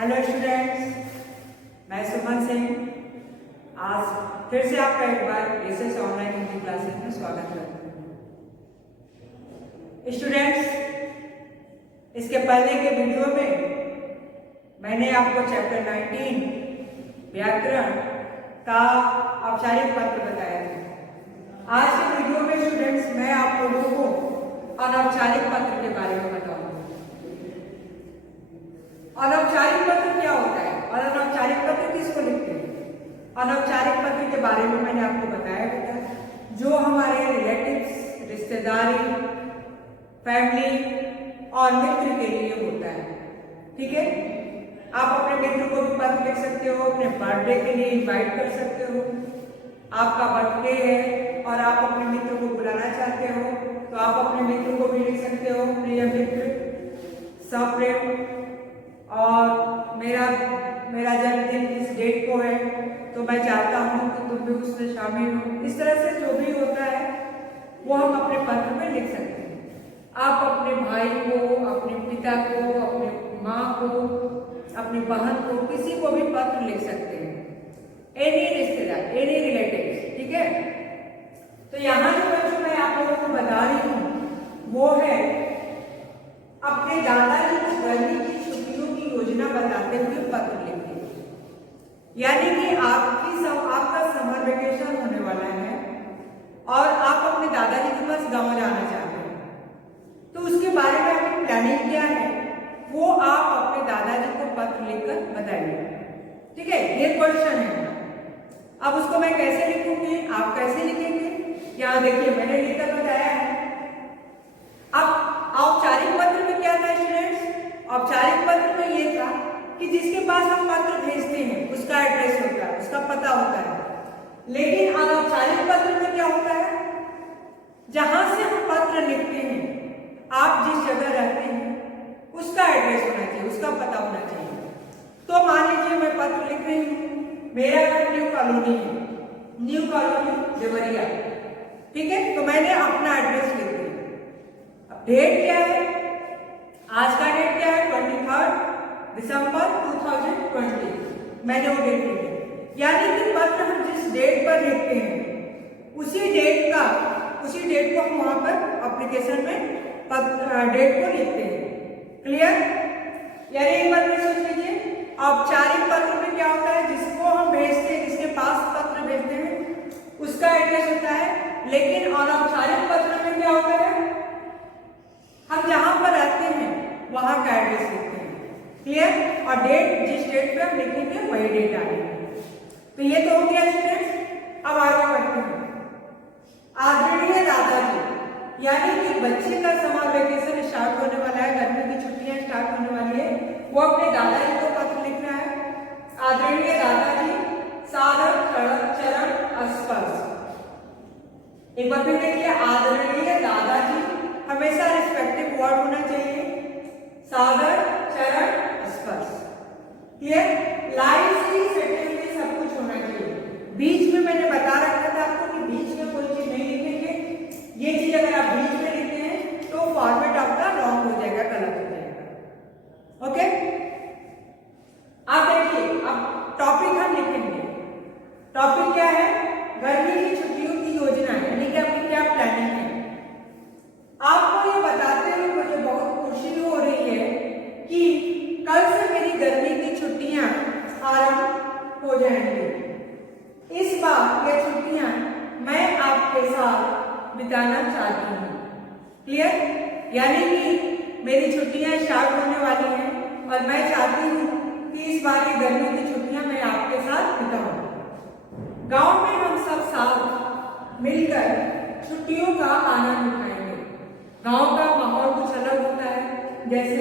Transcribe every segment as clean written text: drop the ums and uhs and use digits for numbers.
Hello students, मैं सुमन सिंह आज फिर से आपका एक बार एसएस ऑनलाइन हिंदी क्लासेस में स्वागत करता हूँ। स्टूडेंट्स, इसके पहले के वीडियो में मैंने आपको चैप्टर 19 व्याकरण का औपचारिक पत्र बताया था। आज के वीडियो में स्टूडेंट्स मैं आप लोगों को अनौपचारिक पत्र के बारे में बताऊंगा। अनौपचारिक पत्र क्या होता है और अनौपचारिक पत्र किसको लिखते हैं? अनौपचारिक पत्र के बारे में मैंने आपको बताया था, जो हमारे रिलेटिव्स, रिश्तेदारी, फैमिली और मित्र के लिए होता है। ठीक है, आप अपने मित्र को भी पत्र लिख सकते हो, अपने बर्थडे के लिए इनवाइट कर सकते हो। आपका बर्थडे है और आप अपने मित्र को बुलाना चाहते हो तो आप अपने मित्र को भी लिख सकते हो, प्रिय मित्र, सप्रेम, और मेरा जन्मदिन इस डेट को है तो मैं चाहता हूँ कि तुम भी उसमें शामिल हो। इस तरह से जो भी होता है वो हम अपने पत्र में लिख सकते हैं। आप अपने भाई को, अपने पिता को, अपने माँ को, अपनी बहन को, किसी को भी पत्र लिख सकते हैं। एनी रिश्तेदार, एनी रिलेटिव्स। ठीक है, तो यहाँ जो बच्चों मैं आप लोगों को बता रही हूँ वो है अपने दादाजी को गर्मी की छुट्टियों की योजना बताते हुए पत्र लिखते हैं। यानी कि आपका समर वेकेशन होने वाला है और आप अपने दादाजी के पास गांव जाना चाहते हैं, तो उसके बारे में आपने प्लानिंग किया है, वो आप अपने दादाजी को पत्र लिखकर बताइए। ठीक है, ये क्वेश्चन है। अब उसको मैं कैसे लिखूंगी, आप कैसे लिखेंगे? यहाँ देखिए, मैंने लिखकर बताया है। अब औपचारिक पत्र में क्या था स्टूडेंट्स? औपचारिक पत्र में ये था कि जिसके पास हम पत्र भेजते हैं उसका एड्रेस होता है, उसका पता होता है। लेकिन अनौपचारिक पत्र में क्या होता है? जहां से हम पत्र लिखते हैं, आप जिस जगह रहते हैं उसका एड्रेस होना चाहिए, उसका पता होना चाहिए। तो मान लीजिए मैं पत्र लिख रही हूँ, मेरा घर न्यू कॉलोनी है, न्यू कॉलोनी देवरिया। ठीक है, तो मैंने अपना एड्रेस लिख दिया। डेट क्या है? आज का डेट क्या है? 23 दिसंबर 2020। मैंने वो डेट लिखी। यानी कि पत्र हम जिस डेट पर लिखते हैं उसी डेट को हम वहां पर एप्लीकेशन में डेट को लिखते हैं। क्लियर? यानी एक बार सोच लीजिए, औपचारिक पत्र में क्या होता है? जिसको हम भेजते हैं, जिसके पास पत्र भेजते हैं उसका एड्रेस होता है। लेकिन अनौपचारिक पत्र में क्या होता है? हम जहां पर रहते हैं वहां का एड्रेस लिखते हैं। क्लियर? और डेट, जिस डेट पे हम लिखेंगे वही डेट आएगी। तो ये तो हो गया स्टूडेंट्स। अब आगे बढ़ते हैं। आदरणीय दादाजी, यानी कि बच्चे का समर वेकेशन स्टार्ट होने वाला है, गर्मी की छुट्टियां स्टार्ट होने वाली है, वो अपने दादाजी को पत्र लिख रहा है। आदरणीय दादाजी, सादर चरण स्पर्श। एक बार फिर देखिए, आदरणीय दादाजी, हमेशा रिस्पेक्टिव वर्ड होना चाहिए, सादर चरण स्पर्श। क्लियर? लाइन से सेटल में सब कुछ होना चाहिए। बीच में मैंने बता रखा था आपको कि बीच में कोई चीज नहीं लिखेंगे। ये चीज अगर आप बीच में लिखते हैं तो फॉर्मेट आपका रॉन्ग हो जाएगा, गलत हो जाएगा। ओके, अब देखिए, अब टॉपिक हम लिखेंगे। टॉपिक क्या है? गर्मी की छुट्टियों की योजना, यानी कि आपकी क्या प्लानिंग है। आपको ये बताते हुए मुझे बहुत खुशी हो रही है कि कल से मेरी गर्मी की छुट्टियां आरंभ हो जाएंगी। इस बार ये छुट्टियां मैं आपके साथ बिताना चाहती हूँ। क्लियर? यानी कि मेरी छुट्टियां स्टार्ट होने वाली हैं और मैं चाहती हूँ कि इस बार की गर्मी की छुट्टियां मैं आपके साथ बिताऊं। गांव में हम सब साथ मिलकर छुट्टियों का आनंद उठाएंगे। गांव का माहौल कुछ अलग होता है। जैसे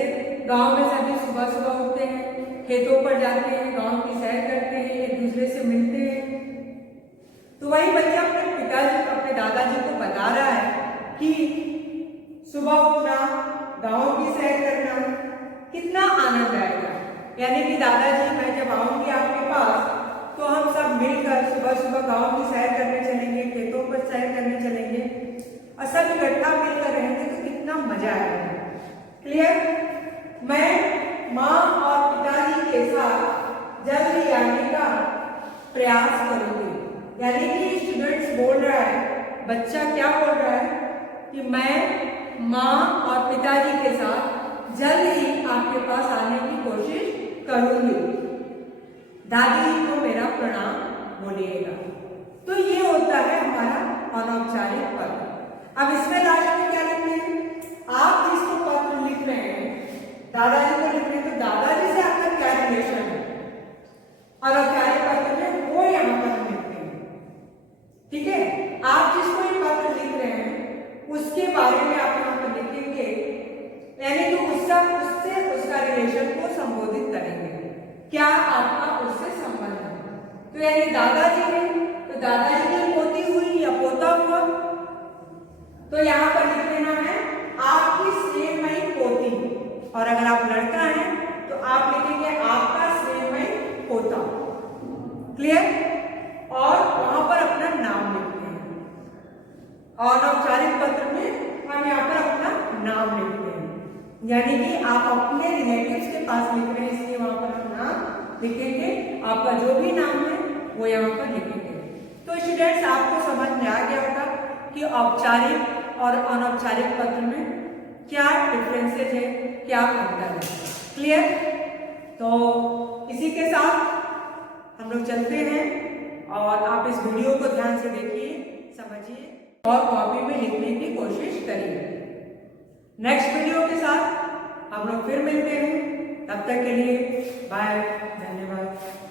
गांव में सभी सुबह सुबह उठते हैं, खेतों पर जाते हैं, गांव की सैर करते हैं, एक दूसरे से मिलते हैं। तो वही बच्चा अपने दादाजी को बता रहा है कि सुबह उठना, गांव की सैर करना कितना आनंद आएगा। यानी कि दादाजी, मैं जब आऊंगी आपके पास तो हम सब मिलकर सुबह सुबह गांव की सैर करने चलेंगे, खेतों पर सैर करने चलेंगे और सब इकट्ठा मिलकर रहेंगे तो कितना मजा आएगा। क्लियर? मैं माँ और पिताजी के साथ प्रयास करूंगी। यानी कि स्टूडेंट्स बोल रहा है, बच्चा क्या बोल रहा है कि मैं माँ और पिताजी के साथ जल्द ही आपके पास आने की कोशिश करूंगी। दादी जी को मेरा प्रणाम बोलिएगा। तो ये होता है हमारा अनौपचारिक पत्र। अब इसमें लास्ट में क्या लिखते हैं, आप जिसको पत्र लिख रहे हैं, दादाजी को लिख रहे हैं, तो दादाजी से आपका क्या रिलेशन है, अनौपचारिक पत्र में वो यहाँ पर हम लिखते हैं। ठीक है, आप जिसको ये पत्र लिख रहे हैं उसके बारे में आप यहाँ पर लिखेंगे, यानी कि उससे उसका रिलेशन को संबोधित करेंगे, क्या आपका उससे संबंध है। तो यानी दादाजी है तो दादाजी की पोती हुई या पोता हुआ, तो यहाँ पर लिख देना है आपकी स्नेहमयी पोती, और अगर आप लड़का हैं तो आप लिखेंगे आपका स्नेहमयी पोता। क्लियर, और वहां पर अपना नाम लिखते हैं, और औपचारिक पत्र में हम यहाँ पर अपना नाम लिखते हैं, यानी कि आप अपने रिलेटिव्स के पास लिख रहे हैं इसलिए वहां पर हम नाम लिखेंगे, आपका जो भी नाम है वो यहाँ पर लिखेंगे। तो स्टूडेंट्स आपको समझ में आ गया होगा कि औपचारिक और अनौपचारिक पत्र में क्या डिफरेंसेज है, क्या अंतर है। क्लियर, तो इसी के साथ हम लोग चलते हैं, और आप इस वीडियो को ध्यान से देखिए, समझिए और कॉपी में लिखने की कोशिश करिए। नेक्स्ट वीडियो के साथ हम लोग फिर मिलते हैं, तब तक के लिए बाय, धन्यवाद।